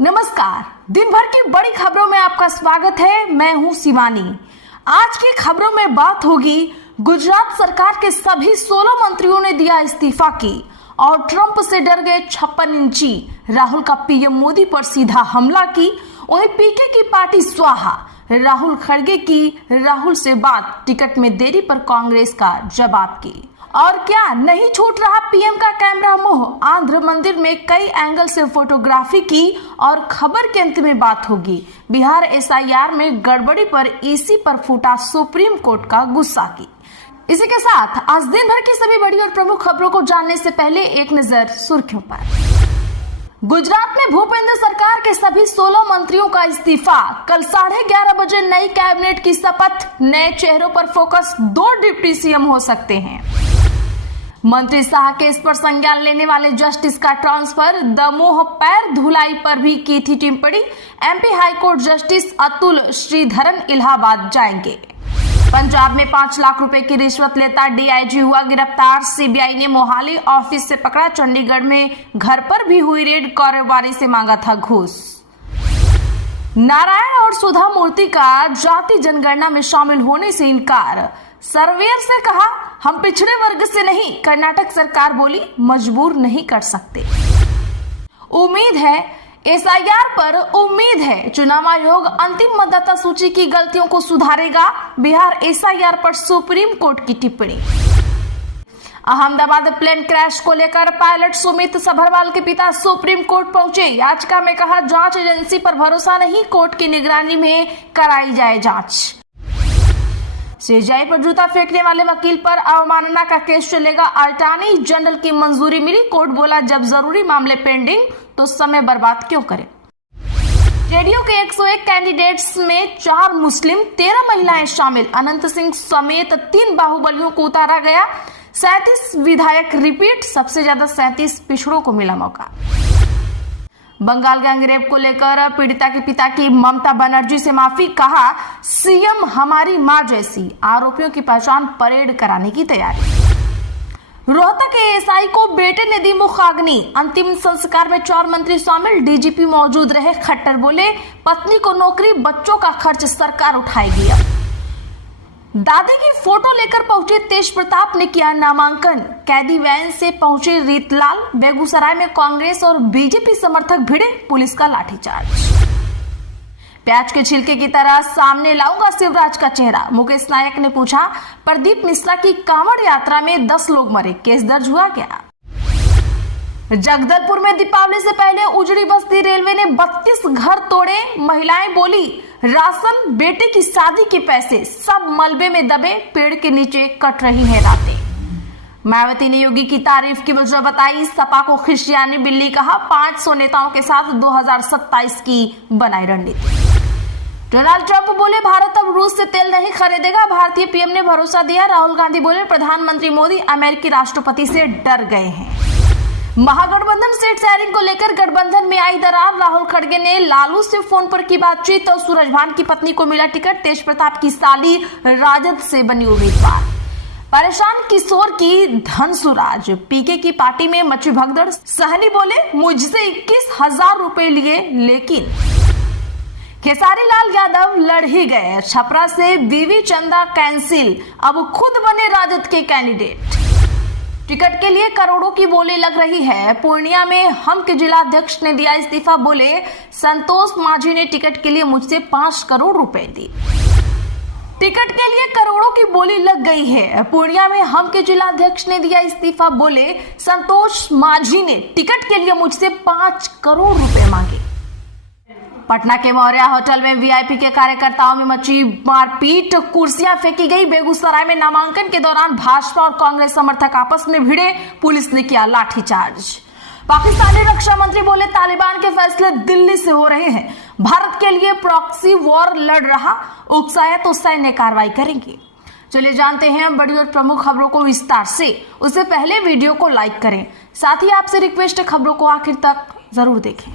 नमस्कार। दिन भर की बड़ी खबरों में आपका स्वागत है। मैं हूं शिवानी। आज की खबरों में बात होगी गुजरात सरकार के सभी 16 मंत्रियों ने दिया इस्तीफा की और ट्रंप से डर गए 56 इंची। राहुल का पीएम मोदी पर सीधा हमला की। वहीं पीके की पार्टी स्वाहा। राहुल खड़गे की राहुल से बात, टिकट में देरी पर कांग्रेस का जवाब की। और क्या नहीं छूट रहा पीएम का कैमरा मोह। आंध्र मंदिर में कई एंगल से फोटोग्राफी की और खबर के अंत में बात होगी बिहार एसआईआर में गड़बड़ी पर ईसी पर फूटा सुप्रीम कोर्ट का गुस्सा की। इसी के साथ आज दिन भर की सभी बड़ी और प्रमुख खबरों को जानने से पहले एक नजर सुर्खियों पर। गुजरात में भूपेंद्र सरकार के सभी 16 मंत्रियों का इस्तीफा। कल 11:30 बजे नई कैबिनेट की शपथ। नए चेहरों पर फोकस। 2 डिप्टी सीएम हो सकते हैं। मंत्री शाह के इस पर संज्ञान लेने वाले जस्टिस का ट्रांसफर। दमोह पैर धुलाई पर भी की थी टिप्पणी। MP high court justice Atul Sreedharan Allahabad जाएंगे। पंजाब में 5 लाख रुपए की रिश्वत लेता डीआईजी हुआ गिरफ्तार। सीबीआई ने मोहाली ऑफिस से पकड़ा। चंडीगढ़ में घर पर भी हुई रेड। कारोबारी से मांगा था घूस। नारायण और सुधा मूर्ति का जाति जनगणना में शामिल होने से इनकार। सर्वेयर से कहा हम पिछड़े वर्ग से नहीं। कर्नाटक सरकार बोली मजबूर नहीं कर सकते। उम्मीद है एसआईआर पर उम्मीद है चुनाव आयोग अंतिम मतदाता सूची की गलतियों को सुधारेगा। बिहार एसआईआर पर सुप्रीम कोर्ट की टिप्पणी। अहमदाबाद प्लेन क्रैश को लेकर पायलट सुमित सभरवाल के पिता सुप्रीम कोर्ट पहुंचे। याचिका में कहा जांच एजेंसी पर भरोसा नहीं, कोर्ट की निगरानी में कराई जाए जांच। सीजेआई पर जूता फेंकने वाले वकील पर अवमानना का केस चलेगा। अटॉर्नी जनरल की मंजूरी मिली। कोर्ट बोला जब जरूरी मामले पेंडिंग तो समय बर्बाद क्यों करें। जेडीयू के 101 कैंडिडेट्स में 4 मुस्लिम 13 महिलाएं शामिल। अनंत सिंह समेत 3 बाहुबलियों को उतारा गया। 37 विधायक रिपीट। सबसे ज्यादा 37 पिछड़ों को मिला मौका। बंगाल गैंगरेप को लेकर पीड़िता के पिता की ममता बनर्जी से माफी। कहा सीएम हमारी मां जैसी। आरोपियों की पहचान परेड कराने की तैयारी। रोहतक के एएसआई को बेटे ने दी मुखाग्नि। अंतिम संस्कार में 4 मंत्री शामिल। डीजीपी मौजूद रहे। खट्टर बोले पत्नी को नौकरी, बच्चों का खर्च सरकार उठाएगी। दादी की फोटो लेकर पहुंचे तेज प्रताप ने किया नामांकन। कैदी वैन से पहुंचे रीतलाल। बेगूसराय में कांग्रेस और बीजेपी समर्थक भिड़े। पुलिस का लाठीचार्ज। प्याज के छिलके की तरह सामने लाऊंगा शिवराज का चेहरा। मुकेश नायक ने पूछा प्रदीप मिश्रा की कांवड़ यात्रा में 10 लोग मरे, केस दर्ज हुआ क्या। जगदलपुर में दीपावली से पहले उजड़ी बस्ती रेलवे ने 32 घर तोड़े। महिलाएं बोली राशन, बेटे की शादी के पैसे सब मलबे में दबे। पेड़ के नीचे कट रही है रातें। मायावती ने योगी की तारीफ की वजह बताई। सपा को खिसियानी बिल्ली कहा। 500 नेताओं के साथ 2027 की बनाई रणनीति। डोनाल्ड ट्रंप बोले भारत अब रूस से तेल नहीं खरीदेगा। भारतीय पीएम ने भरोसा दिया। राहुल गांधी बोले प्रधानमंत्री मोदी अमेरिकी राष्ट्रपति से डर गए हैं। महागठबंधन सीट शेयरिंग को लेकर गठबंधन में आई दरार। राहुल खड़गे ने लालू से फोन पर की बातचीत। तो सूरजभान की पत्नी को मिला टिकट। तेज प्रताप की साली राजद से बनी उम्मीदवार। परेशान किशोर की धनसुराज। पीके की पार्टी में मची भगदड़। सहनी बोले मुझसे 21,000 रुपए लिए, लेकिन खेसारी लाल यादव लड़ ही गए। छपरा से बीवी चंदा कैंसिल। अब खुद बने राजद के कैंडिडेट। टिकट के लिए करोड़ों की बोली लग रही है। पूर्णिया में हम के जिलाध्यक्ष ने दिया इस्तीफा। बोले संतोष माझी ने टिकट के लिए मुझसे 5 करोड़ रुपए दी। टिकट के लिए करोड़ों की बोली लग गई है। पूर्णिया में हम के जिलाध्यक्ष ने दिया इस्तीफा। बोले संतोष माझी ने टिकट के लिए मुझसे 5 करोड़ रुपए मांगे। पटना के मौर्या होटल में वीआईपी के कार्यकर्ताओं में मची मारपीट। कुर्सियां फेंकी गई। बेगूसराय में नामांकन के दौरान भाजपा और कांग्रेस समर्थक आपस में भिड़े। पुलिस ने किया लाठीचार्ज। पाकिस्तानी रक्षा मंत्री बोले तालिबान के फैसले दिल्ली से हो रहे हैं। भारत के लिए प्रॉक्सी वॉर लड़ रहा। उकसाया तो सैन्य कार्रवाई करेंगे। चलिए जानते हैं बड़ी और प्रमुख खबरों को विस्तार से। उससे पहले वीडियो को लाइक करें। साथ ही आपसे रिक्वेस्ट है खबरों को आखिर तक जरूर देखें।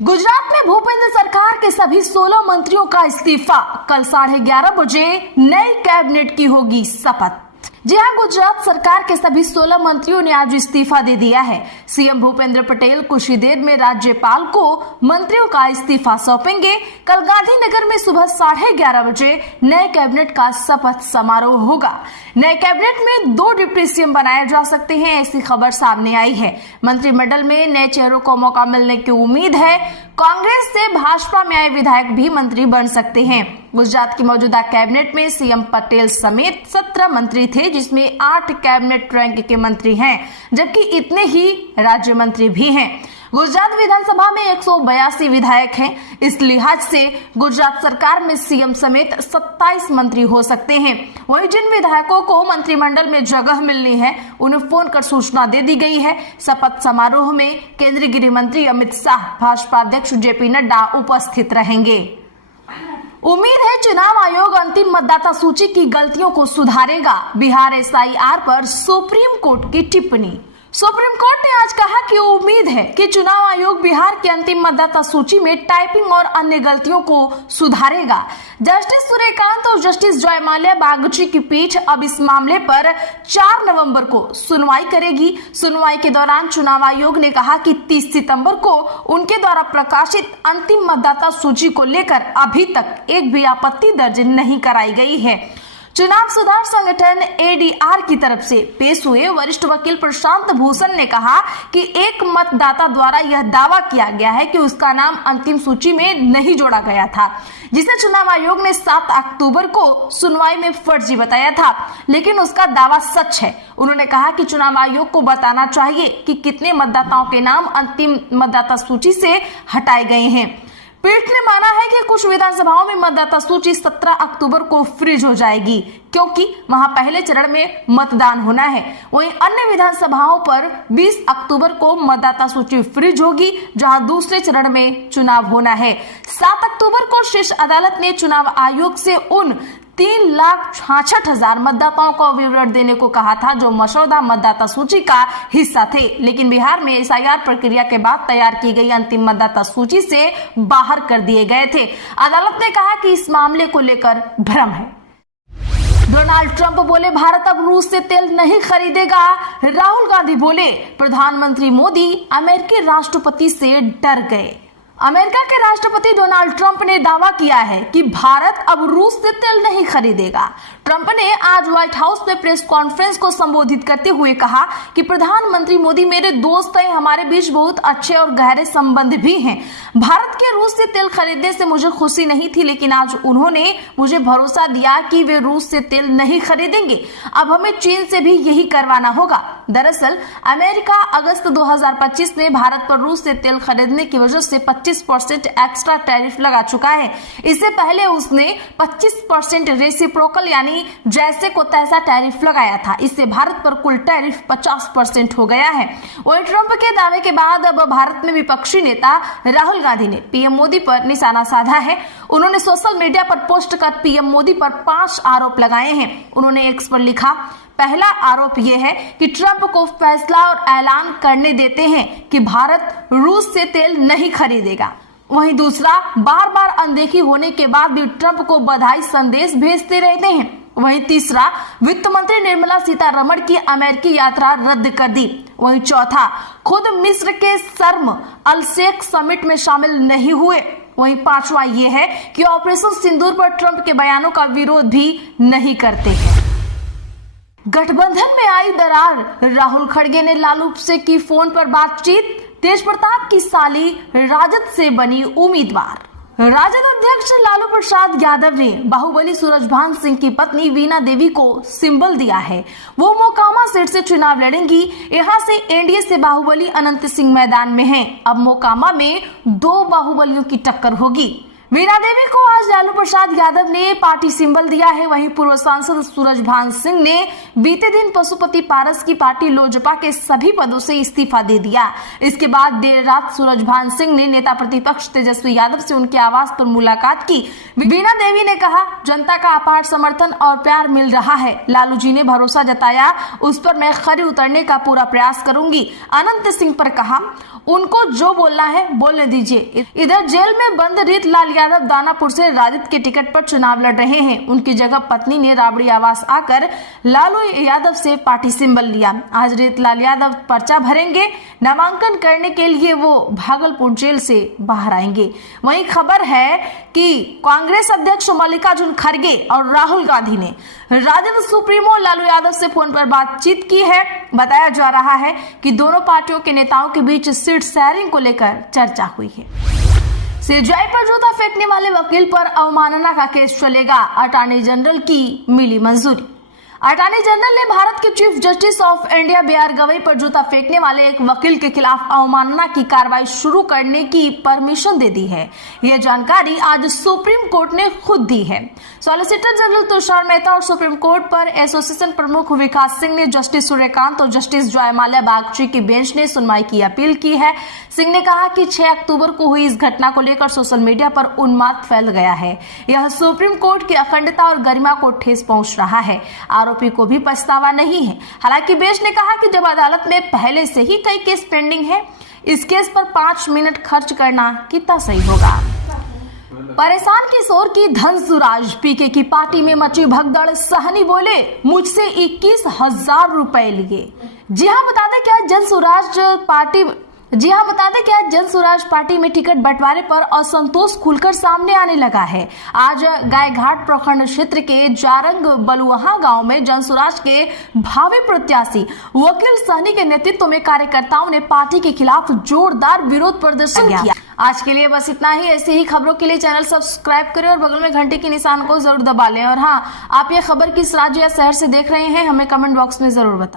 गुजरात में भूपेंद्र सरकार के सभी 16 मंत्रियों का इस्तीफा। कल 11:30 बजे नई कैबिनेट की होगी शपथ। जी हां, गुजरात सरकार के सभी 16 मंत्रियों ने आज इस्तीफा दे दिया है। सीएम भूपेंद्र पटेल कुछ ही देर में राज्यपाल को मंत्रियों का इस्तीफा सौंपेंगे। कल गांधीनगर में सुबह 11:30 बजे नए कैबिनेट का शपथ समारोह होगा। नए कैबिनेट में 2 डिप्टी सीएम बनाए जा सकते हैं, ऐसी खबर सामने आई है। मंत्रिमंडल में नए चेहरों को मौका मिलने की उम्मीद है। कांग्रेस से भाजपा में आए विधायक भी मंत्री बन सकते हैं। गुजरात की मौजूदा कैबिनेट में सीएम पटेल समेत 17 मंत्री थे, जिसमें 8 कैबिनेट रैंक के मंत्री हैं, जबकि इतने ही राज्य मंत्री भी हैं। गुजरात विधानसभा में 182 विधायक हैं। इस लिहाज से गुजरात सरकार में सीएम समेत 27 मंत्री हो सकते हैं। वहीं जिन विधायकों को मंत्रिमंडल में जगह मिलनी है, उन्हें फोन कर सूचना दे दी गई है। शपथ समारोह में केंद्रीय गृह मंत्री अमित शाह, भाजपा अध्यक्ष जेपी नड्डा उपस्थित रहेंगे। उम्मीद है चुनाव आयोग अंतिम मतदाता सूची की गलतियों को सुधारेगा। बिहार एसआईआर पर सुप्रीम कोर्ट की टिप्पणी। सुप्रीम कोर्ट ने आज कहा कि उम्मीद है कि चुनाव आयोग बिहार की अंतिम मतदाता सूची में टाइपिंग और अन्य गलतियों को सुधारेगा। जस्टिस सूर्यकांत और जस्टिस जयमाल्या बागची की पीठ अब इस मामले पर 4 नवंबर को सुनवाई करेगी। सुनवाई के दौरान चुनाव आयोग ने कहा कि 30 सितंबर को उनके द्वारा प्रकाशित अंतिम मतदाता सूची को लेकर अभी तक एक भी आपत्ति दर्ज नहीं कराई गई है। चुनाव सुधार संगठन एडीआर की तरफ से पेश हुए वरिष्ठ वकील प्रशांत भूषण ने कहा कि एक मतदाता द्वारा यह दावा किया गया है कि उसका नाम अंतिम सूची में नहीं जोड़ा गया था, जिसे चुनाव आयोग ने 7 अक्टूबर को सुनवाई में फर्जी बताया था, लेकिन उसका दावा सच है। उन्होंने कहा कि चुनाव आयोग को बताना चाहिए कि कितने मतदाताओं के नाम अंतिम मतदाता सूची से हटाए गए हैं। पीठ ने माना है कि कुछ विधानसभाओं में मतदाता सूची 17 अक्टूबर को फ्रीज हो जाएगी, क्योंकि वहां पहले चरण में मतदान होना है। वहीं अन्य विधानसभाओं पर 20 अक्टूबर को मतदाता सूची फ्रीज होगी, जहां दूसरे चरण में चुनाव होना है। 7 अक्टूबर को शीर्ष अदालत ने चुनाव आयोग से उन 3,66,000 मतदाताओं का विवरण देने को कहा था जो मसौदा मतदाता सूची का हिस्सा थे, लेकिन बिहार में एसआईआर प्रक्रिया के बाद तैयार की गई अंतिम मतदाता सूची से बाहर कर दिए गए थे। अदालत ने कहा कि इस मामले को लेकर भ्रम है। डोनाल्ड ट्रंप बोले भारत अब रूस से तेल नहीं खरीदेगा। राहुल गांधी बोले प्रधानमंत्री मोदी अमेरिकी राष्ट्रपति से डर गए। अमेरिका के राष्ट्रपति डोनाल्ड ट्रंप ने दावा किया है कि भारत अब रूस से तेल नहीं खरीदेगा। ट्रंप ने आज व्हाइट हाउस में प्रेस कॉन्फ्रेंस को संबोधित करते हुए कहा कि प्रधानमंत्री मोदी मेरे दोस्त हैं, हमारे बीच बहुत अच्छे और गहरे संबंध भी हैं। भारत के रूस से तेल खरीदने से मुझे खुशी नहीं थी, लेकिन आज उन्होंने मुझे भरोसा दिया कि वे रूस से तेल नहीं खरीदेंगे। अब हमें चीन से भी यही करवाना होगा। दरअसल अमेरिका अगस्त 2025 में भारत पर रूस से तेल खरीदने की वजह से 25% एक्स्ट्रा टैरिफ लगा चुका है। इससे पहले उसने 25% रेसिप्रोकल यानी जैसे को तैसा टैरिफ लगाया था। इससे भारत पर कुल टैरिफ 50% हो गया है। वहीं ट्रंप के दावे के बाद अब भारत में विपक्षी नेता राहुल गांधी ने पीएम मोदी पर निशाना साधा है। उन्होंने सोशल मीडिया पर पोस्ट कर पीएम मोदी पर 5 आरोप लगाए हैं। उन्होंने एक्स पर लिखा, पहला आरोप यह है कि ट्रंप को फैसला और ऐलान करने देते हैं कि भारत रूस से तेल नहीं खरीदेगा। वहीं दूसरा, बार बार अनदेखी होने के बाद भी ट्रंप को बधाई संदेश भेजते रहते हैं। वहीं तीसरा, वित्त मंत्री निर्मला सीतारमण की अमेरिकी यात्रा रद्द कर दी। वहीं चौथा, खुद मिस्र के शर्म अल शेख समिट में शामिल नहीं हुए। वहीं पांचवा ये है कि ऑपरेशन सिंदूर पर ट्रंप के बयानों का विरोध भी नहीं करते हैं। गठबंधन में आई दरार, राहुल खड़गे ने लालू से की फोन पर बातचीत। तेज प्रताप की साली राजद से बनी उम्मीदवार। राजद अध्यक्ष लालू प्रसाद यादव ने बाहुबली सूरजभान सिंह की पत्नी वीणा देवी को सिंबल दिया है। वो मोकामा सीट से चुनाव लड़ेंगी। यहाँ से एनडीए से बाहुबली अनंत सिंह मैदान में हैं। अब मोकामा में 2 बाहुबलियों की टक्कर होगी। वीणा देवी को आज लालू प्रसाद यादव ने पार्टी सिंबल दिया है। वहीं पूर्व सांसद सूरजभान सिंह ने बीते दिन पशुपति पारस की पार्टी लोजपा के सभी पदों से इस्तीफा दे दिया। इसके बाद देर रात सूरजभान सिंह ने नेता प्रतिपक्ष तेजस्वी यादव से उनके आवास पर मुलाकात की। वीणा देवी ने कहा, जनता का अपार समर्थन और प्यार मिल रहा है। लालू जी ने भरोसा जताया, उस पर मैं खरे उतरने का पूरा प्रयास करूंगी। अनंत सिंह पर कहा, उनको जो बोलना है बोलने दीजिए। इधर जेल में बंद रीत लाल यादव दानापुर से राजद के टिकट पर चुनाव लड़ रहे हैं। उनकी जगह पत्नी ने राबड़ी आवास आकर लालू यादव से पार्टी सिंबल लिया। आज रीतलाल यादव पर्चा भरेंगे। नामांकन करने के लिए वो भागलपुर जेल से बाहर आएंगे। वहीं खबर है कि कांग्रेस अध्यक्ष मल्लिकार्जुन खड़गे और राहुल गांधी ने राजद सुप्रीमो लालू यादव से फोन पर बातचीत की है। बताया जा रहा है कि दोनों पार्टियों के नेताओं के बीच सीट शेयरिंग को लेकर चर्चा हुई है। सीजेआई पर जूता फेंकने वाले वकील पर अवमानना का केस चलेगा। अटॉर्नी जनरल की मिली मंजूरी। अटॉर्नी जनरल ने भारत के chief justice of India B R. Gavai पर जूता फेंकने वाले एक वकील के खिलाफ अवमानना की कार्रवाई शुरू करने की परमिशन दे दी है। यह जानकारी आज सुप्रीम कोर्ट ने खुद दी है। सॉलिसिटर जनरल तुषार मेहता और सुप्रीम कोर्ट पर एसोसिएशन प्रमुख विकास सिंह ने जस्टिस सूर्यकांत और जस्टिस जयमाल्या बागची की बेंच ने सुनवाई की अपील की है। सिंह ने कहा कि 6 अक्टूबर को हुई इस घटना को लेकर सोशल मीडिया पर उन्माद फैल गया है। यह सुप्रीम कोर्ट की अखंडता और गरिमा को ठेस पहुंच रहा है। आरोपी को भी पछतावा नहीं है। हालांकि बेंच ने कहा कि जब अदालत में पहले से ही कई केस पेंडिंग है, इस केस पर 5 मिनट खर्च करना कितना सही होगा। परेशान किशोर की धनसुराज, पीके की पार्टी में मची भगदड़। सहनी बोले मुझसे 21,000 रुपए लिए। जी हाँ, बता दें क्या जनसुराज पार्टी में टिकट बंटवारे पर असंतोष खुलकर सामने आने लगा है। आज गायघाट प्रखंड क्षेत्र के जारंग बलुहा गांव में जनसुराज के भावी प्रत्याशी वकील सहनी के नेतृत्व में कार्यकर्ताओं ने पार्टी के खिलाफ जोरदार विरोध प्रदर्शन किया। आज के लिए बस इतना ही। ऐसी ही खबरों के लिए चैनल सब्सक्राइब करें और बगल में घंटे के निशान को जरूर दबा लें। और हाँ, आप ये खबर किस राज्य या शहर से देख रहे हैं, हमें कमेंट बॉक्स में जरूर बताएं।